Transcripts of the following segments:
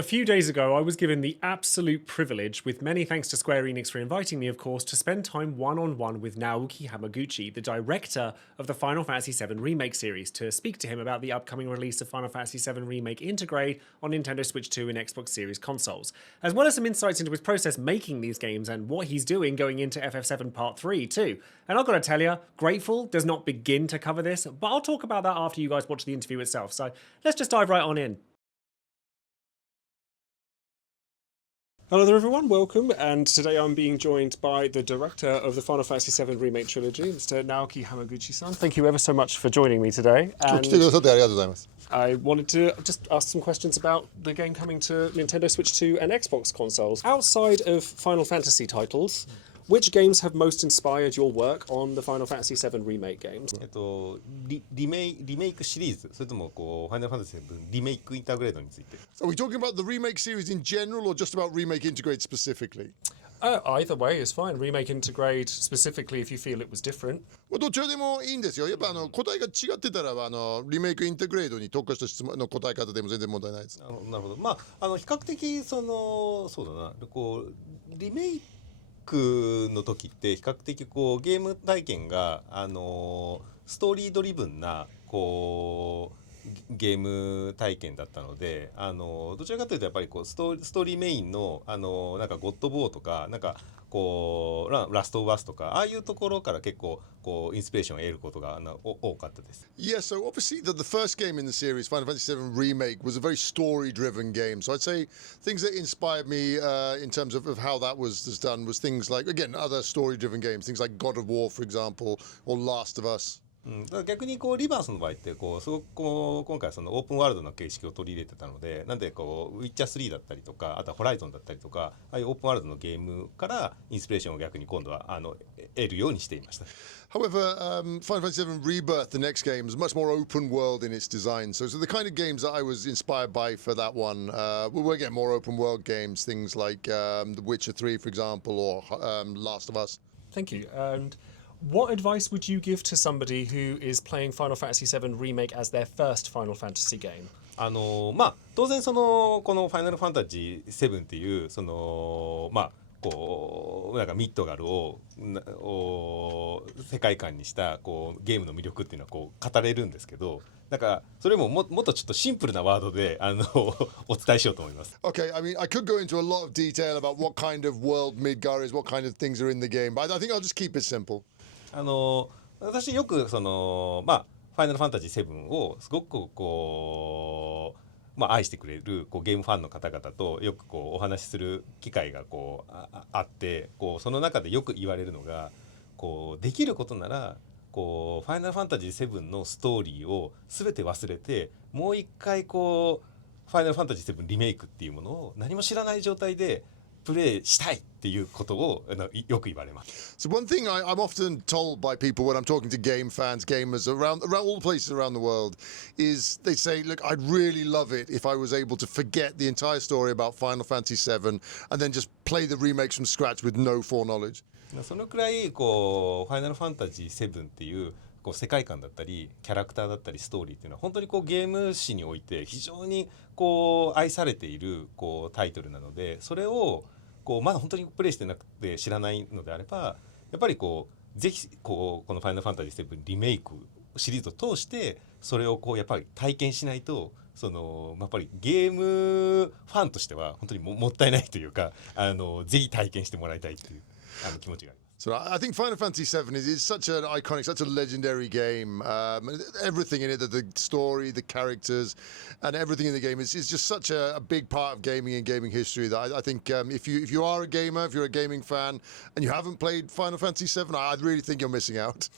A few days ago, I was given the absolute privilege, with many thanks to Square Enix for inviting me, of course, to spend time one-on-one with Naoki Hamaguchi, the director of the Final Fantasy VII Remake series, to speak to him about the upcoming release of Final Fantasy VII Remake Intergrade on Nintendo Switch 2 and Xbox Series consoles, as well as some insights into his process making these games and what he's doing going into FF7 Part 3 too. And I've got to tell you, Grateful does not begin to cover this, but I'll talk about that after you guys watch the interview itself, so let's just dive right on in. Hello there everyone, welcome, and today I'm being joined by the director of the Final Fantasy VII Remake trilogy, Mr. Naoki Hamaguchi-san. Thank you ever so much for joining me today. And I wanted to just ask some questions about the game coming to Nintendo Switch 2 and Xbox consoles. Outside of Final Fantasy titles, which games have most inspired your work on the Final Fantasy VII Remake games? リメイクシリーズ、それともこうファイナルファンタジー7リメイクインターグレードについて。Are we talking about the remake series in general or just about Remake Intergrade specifically? Either way is fine. Remake Intergrade specifically if you feel it was different. どちらでもいいんですよ。やっぱ答えが違ってたらリメイクインタグレードに特化した質問の答え方でも全然問題ないです。なるほど。まあ比較的そうだな、こうリメイクの時って比較的こうゲーム体験がストーリードリブンなこうゲーム体験だったのでどちらかというとやっぱりこうストーリーメインのなんかゴッドボーとかなんかこうラストオブアスとかああいうところから結構こうインスピレーションを得ることが多かったです。Yeah, so obviously the first game in the series, Final Fantasy VII Remake, was a very story-driven game. So I'd say things that inspired me in terms of how that was done was things like, again, other story-driven games, things like God of War, for example, or Last of Us. だから逆にこうリバースの場合ってこうすごくこう今回そのオープンワールドの形式を取り入れてたのでなんでこうウィッチャー3だったりとかあとはホライゾンだったりとかああいうオープンワールドのゲームからインスピレーションを逆に今度は得るようにしていました。However, Final Fantasy VII Rebirth, the next game, is much more open world in its design. So the kind of games that I was inspired by for that one were again more open world games, things like The Witcher 3, for example, or Last of Us. Thank you. And what advice would you give to somebody who is playing Final Fantasy VII Remake as their first Final Fantasy game? まあ当然このファイナルファンタジー7っていうまあこうなんかミッドガルを世界観にしたこうゲームの魅力っていうのはこう語れるんですけど、なんかそれももっとちょっとシンプルなワードでお伝えしようと思います。Okay, I mean, I could go into a lot of detail about what kind of world Midgar is, what kind of things are in the game, but I think I'll just keep it simple. 私よくまあファイナルファンタジー7をすごくこう愛してくれるこうゲームファンの方々とよくこうお話しする機会がこうあってこうその中でよく言われるのがこうできることならこうファイナルファンタジー7のストーリーを全て忘れてもう一回こうファイナルファンタジー7リメイクっていうものを何も知らない状態でプレイしたいっていうことをよく言われます。So one thing I'm often told by people when I'm talking to game fans, gamers around all the places around the world, is they say, look, I'd really love it if I was able to forget the entire story about Final Fantasy VII and then just play the remakes from scratch with no foreknowledge. そのくらいこうファイナルファンタジー7っていうこう世界観だったりキャラクターだったりストーリーっていうのは本当にこうゲーム史において非常にこう愛されているこうタイトルなのでそれをこうまだ本当にプレイしてなくて知らないのであればやっぱりこうぜひこのファイナルファンタジー7リメイクシリーズを通してそれをこうやっぱり体験しないとやっぱりゲームファンとしては本当にもったいないというかぜひ体験してもらいたいという気持ちがあります。So I think Final Fantasy VII is such an iconic, such a legendary game. Everything in it, the story, the characters, and everything in the game is just such a big part of gaming and gaming history that I think if you are a gamer, if you're a gaming fan, and you haven't played Final Fantasy VII, I really think you're missing out.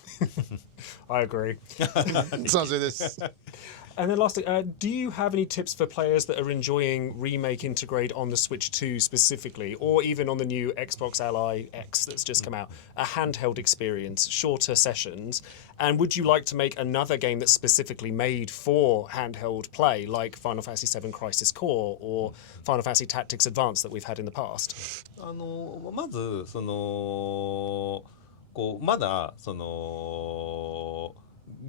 I agree. Sounds like this. And then lastly, do you have any tips for players that are enjoying Remake Intergrade on the Switch 2 specifically, or even on the new Xbox Ally X that's just come out? A handheld experience, shorter sessions, and would you like to make another game that's specifically made for handheld play, like Final Fantasy VII Crisis Core or Final Fantasy Tactics Advance that we've had in the past? まずこうまだ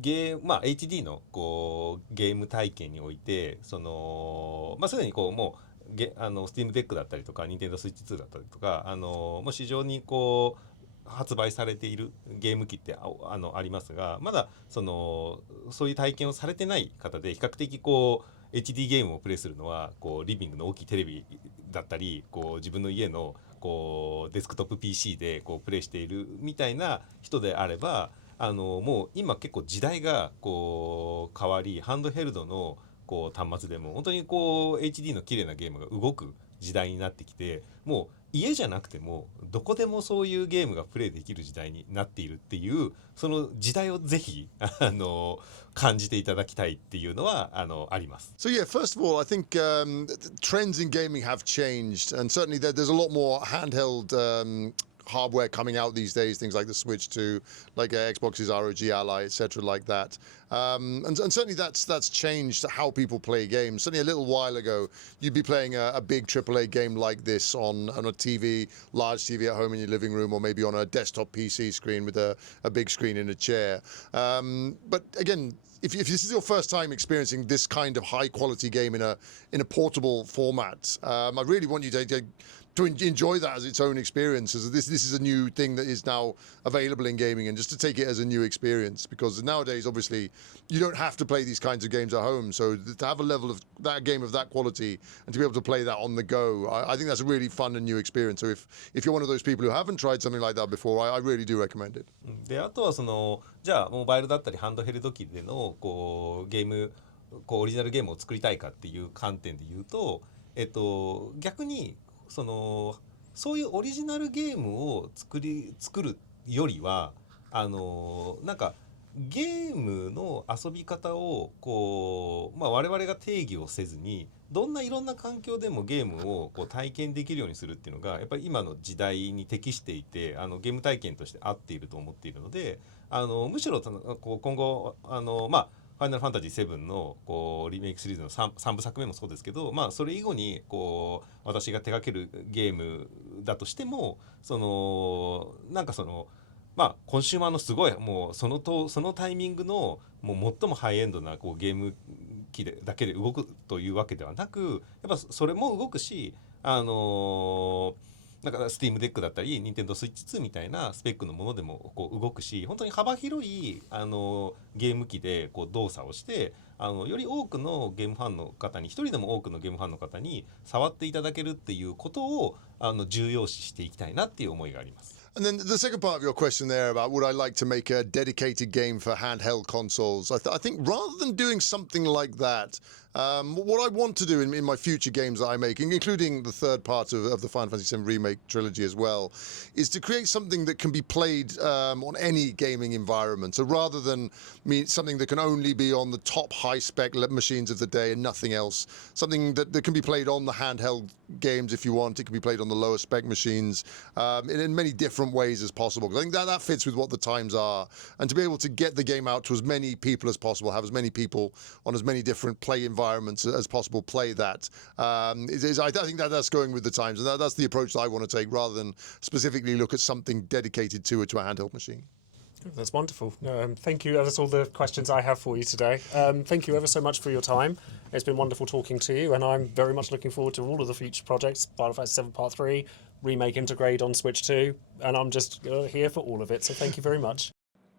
HD のこうゲーム体験においてすでにこうもう Steam デックだったりとか Nintendo Switch 2だったりとかもう市場にこう発売されているゲーム機ってありますが、まだそういう体験をされてない方で比較的こう HD ゲームをプレイするのはこうリビングの大きいテレビだったりこう自分の家のこうデスクトップ PC でこうプレイしているみたいな人であればもう今結構時代がこう変わりハンドヘルドのこう端末でも本当にこう HD の綺麗なゲームが動く時代になってきて、もう家じゃなくてもどこでもそういうゲームがプレイできる時代になっているっていうその時代をぜひ感じていただきたいっていうのはあります。So yeah, first of all, I think trends in gaming have changed, and certainly there's a lot more handheld hardware coming out these days, things like the Switch 2, like Xbox's ROG Ally, etc., like that. And certainly that's changed how people play games. Certainly a little while ago, you'd be playing a big AAA game like this on a TV, large TV at home in your living room, or maybe on a desktop PC screen with a big screen in a chair. But again, if this is your first time experiencing this kind of high quality game in a portable format, I really want you to enjoy that as its own experience. As this is a new thing that is now available in gaming, and just to take it as a new experience, because nowadays obviously you don't have to play these kinds of games at home. So to have a level of that game of that quality and to be able to play that on the go, I think that's a really fun and new experience. So if you're one of those people who haven't tried something like that before, I really do recommend it. であとはじゃあモバイルだったりハンドヘルド機でのこうゲームオリジナルゲームを作りたいかっていう観点で言うと、逆にそういうオリジナルゲームを作るよりはなんかゲームの遊び方をこう、我々が定義をせずにどんないろんな環境でもゲームをこう体験できるようにするっていうのがやっぱり今の時代に適していてゲーム体験として合っていると思っているのでむしろこう今後ファイナルファンタジー7のこうリメイクシリーズの 3部作目もそうですけど、それ以後にこう私が手掛けるゲームだとしてもなんかコンシューマーのすごいもうそのタイミングのもう最もハイエンドなこうゲーム機だけで動くというわけではなく、やっぱそれも動くしなんか Steam デックだったり Nintendo Switch 2みたいなスペックのものでもこう動くし、本当に幅広いゲーム機でこう動作をしてより多くのゲームファンの方に一人でも多くのゲームファンの方に触っていただけるっていうことを重要視していきたいなっていう思いがあります。And then the second part of your question there about would I like to make a dedicated game for handheld consoles? I think rather than doing something like that, what I want to do in my future games that I make, including the third part of the Final Fantasy VII Remake trilogy as well, is to create something that can be played on any gaming environment. So rather than something that can only be on the top high-spec machines of the day and nothing else, something that can be played on the handheld games if you want. It can be played on the lower-spec machines in many different ways as possible. Because I think that fits with what the times are. And to be able to get the game out to as many people as possible, have as many people on as many different play environments as possible play that, I think that's going with the times. And that's the approach that I want to take rather than specifically look at something dedicated to a handheld machine. That's wonderful. Thank you. That's all the questions I have for you today. Thank you ever so much for your time. It's been wonderful talking to you, and I'm very much looking forward to all of the future projects, Final Fantasy VII Part 3, Remake Intergrade on Switch 2, and I'm just here for all of it, so thank you very much.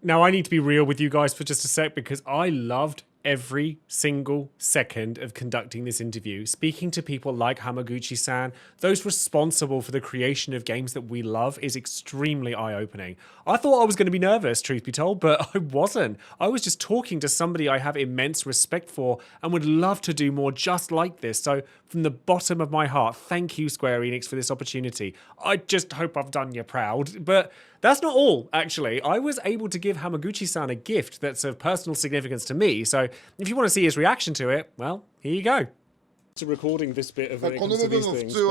Now, I need to be real with you guys for just a sec, because I loved every single second of conducting this interview, speaking to people like Hamaguchi-san, those responsible for the creation of games that we love, is extremely eye-opening. I thought I was going to be nervous, truth be told, but I wasn't. I was just talking to somebody I have immense respect for and would love to do more just like this. So from the bottom of my heart, thank you, Square Enix, for this opportunity. I just hope I've done you proud, but that's not all, actually. I was able to give Hamaguchi-san a gift that's of personal significance to me, so if you want to see his reaction to it, well, here you go. To recording this bit of when it comes to these things, so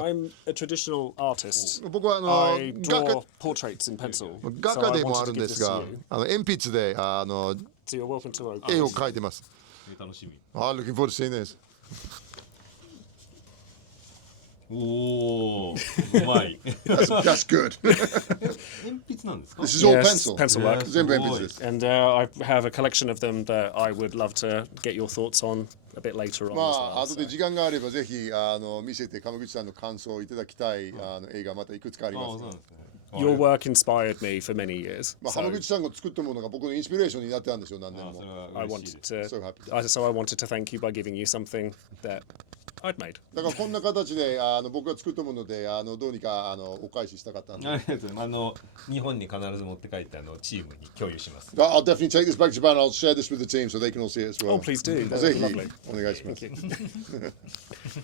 I'm a traditional artist. I draw portraits in pencil. So I wanted to give this to you. So you're welcome to open. Looking forward to seeing this. おお。うまい。 That's good. 鉛筆なんですか？ This is all Yes, pencil. pencil work. 全部鉛筆です And I have a collection of them that I would love to get your thoughts on a bit later on. ま as あ well, 後で時間があればぜひ見せて川口さんの感想をいただきたい映画またいくつかあります。そうなんですね。 Your work inspired me for many years. まあ So 浜口さんが作ったものが僕のインスピレーションになってたんですよ何年も。それは I 嬉しい wanted です。 to. So happy. So I wanted to thank you by giving you something that I'd made. だからこんな形で僕が作ったものでどうにかお返ししたかったんで。ありがとうございます。日本に必ず持って帰ってチームに共有します。 I'll definitely take this back to Japan. I'll share this with the team so they can all see it as well. Oh, please do. That'd ぜ be ひ lovely. お願いします。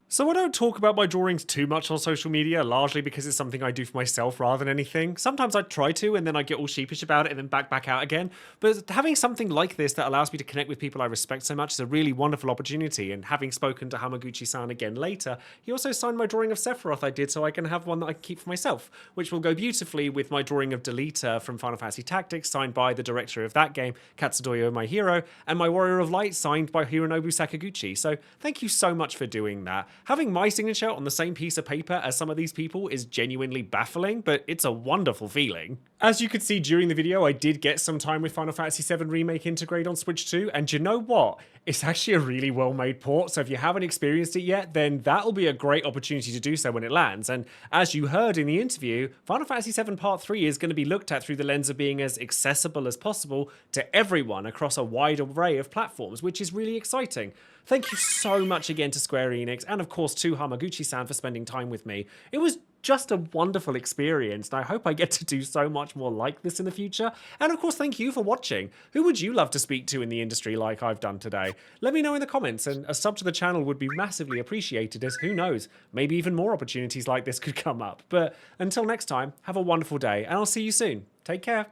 So I don't talk about my drawings too much on social media, largely because it's something I do for myself rather than anything. Sometimes I try to, and then I get all sheepish about it and then back out again. But having something like this that allows me to connect with people I respect so much is a really wonderful opportunity. And having spoken to Hamaguchi-san again later, he also signed my drawing of Sephiroth I did so I can have one that I can keep for myself, which will go beautifully with my drawing of Deleter from Final Fantasy Tactics, signed by the director of that game, Katsudoyo My Hero, and my Warrior of Light, signed by Hironobu Sakaguchi. So thank you so much for doing that. Having my signature on the same piece of paper as some of these people is genuinely baffling, but it's a wonderful feeling. As you could see during the video, I did get some time with Final Fantasy VII Remake Intergrade on Switch 2, and you know what? It's actually a really well-made port, so if you haven't experienced it yet, then that'll be a great opportunity to do so when it lands. And as you heard in the interview, Final Fantasy VII Part 3 is going to be looked at through the lens of being as accessible as possible to everyone across a wide array of platforms, which is really exciting. Thank you so much again to Square Enix, and of course to Hamaguchi-san for spending time with me. It was just a wonderful experience, and I hope I get to do so much more like this in the future. And of course, thank you for watching. Who would you love to speak to in the industry like I've done today? Let me know in the comments, and a sub to the channel would be massively appreciated, as who knows, maybe even more opportunities like this could come up. But until next time, have a wonderful day, and I'll see you soon. Take care.